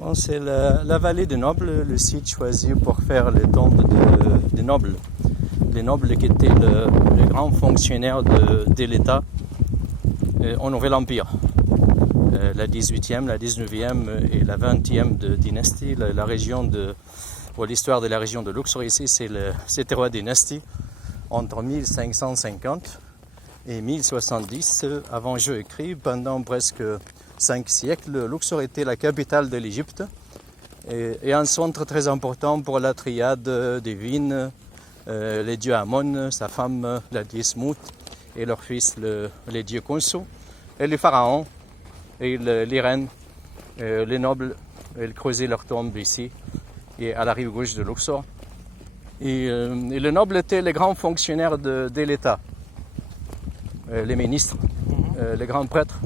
Bon, c'est la vallée des Nobles, le site choisi pour faire les tombes des nobles. Les nobles qui étaient les grands fonctionnaires de l'État au Nouvel Empire. La 18e, la 19e et la 20e de dynastie, la région l'histoire de la région de Luxor ici, c'était roi dynastie entre 1550 et 1070 avant Jésus-Christ. Pendant presque 5 siècles, Luxor était la capitale de l'Égypte et un centre très important pour la triade divine, les dieux Amon, sa femme, la déesse Mout, et leur fils, les dieux Khonsu, et les pharaons, et les reines, les nobles, ils creusaient leurs tombes ici, et à la rive gauche de Luxor. Et les nobles étaient les grands fonctionnaires de l'État, les ministres, les grands prêtres,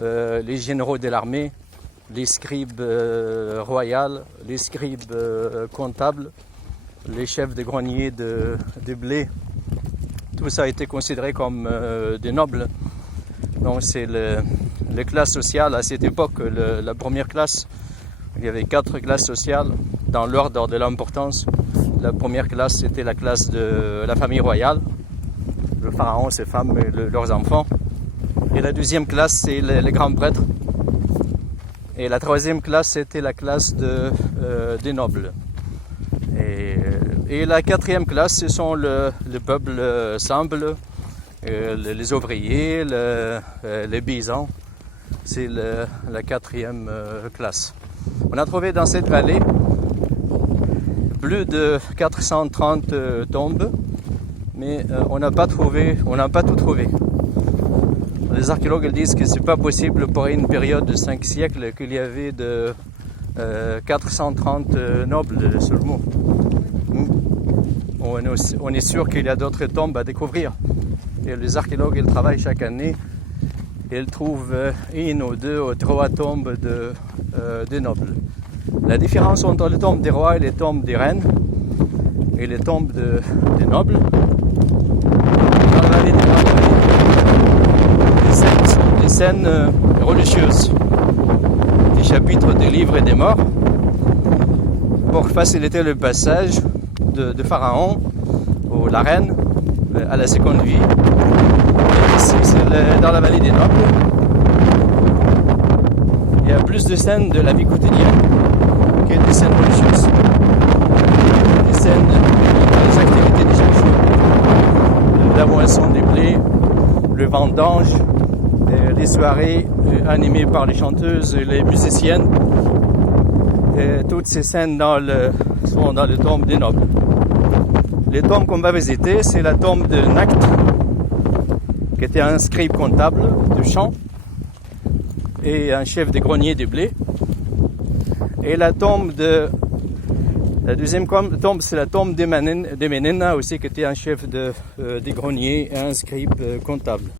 les généraux de l'armée, les scribes royaux, les scribes comptables, les chefs de greniers de blé. Tout ça a été considéré comme des nobles. Donc c'est les classes sociales à cette époque. La première classe, il y avait 4 classes sociales dans l'ordre de l'importance. La première classe, c'était la classe de la famille royale, le pharaon, ses femmes et leurs enfants. Et la deuxième classe, c'est les grands prêtres. Et la troisième classe, c'était la classe des nobles. Et la quatrième classe, ce sont le peuple simple, les ouvriers, les paysans. C'est la quatrième classe. On a trouvé dans cette vallée plus de 430 tombes, mais on n'a pas tout trouvé. Les archéologues disent que c'est pas possible pour une période de 5 siècles qu'il y avait de 430 nobles seulement. On est sûr qu'il y a d'autres tombes à découvrir. Et les archéologues ils travaillent chaque année et ils trouvent 1 ou 2 ou 3 tombes de nobles. La différence entre les tombes des rois et les tombes des reines et les tombes des nobles, dans la vallée des nobles, des scènes religieuses, des chapitres des livres des morts, pour faciliter le passage de Pharaon ou la reine à la seconde vie. Et ici, c'est dans la vallée des Nobles. Il y a plus de scènes de la vie quotidienne que des scènes religieuses. Des scènes des activités de chaque jour. La moisson des blés, le vendange, les soirées animées par les chanteuses et les musiciennes. Et toutes ces scènes sont dans les tombes des nobles. Les tombes qu'on va visiter, c'est la tombe de Nacht, qui était un scribe comptable de champ et un chef des greniers de blé. Et la deuxième tombe, c'est la tombe d'Emenena aussi, qui était un chef des greniers et un scribe comptable.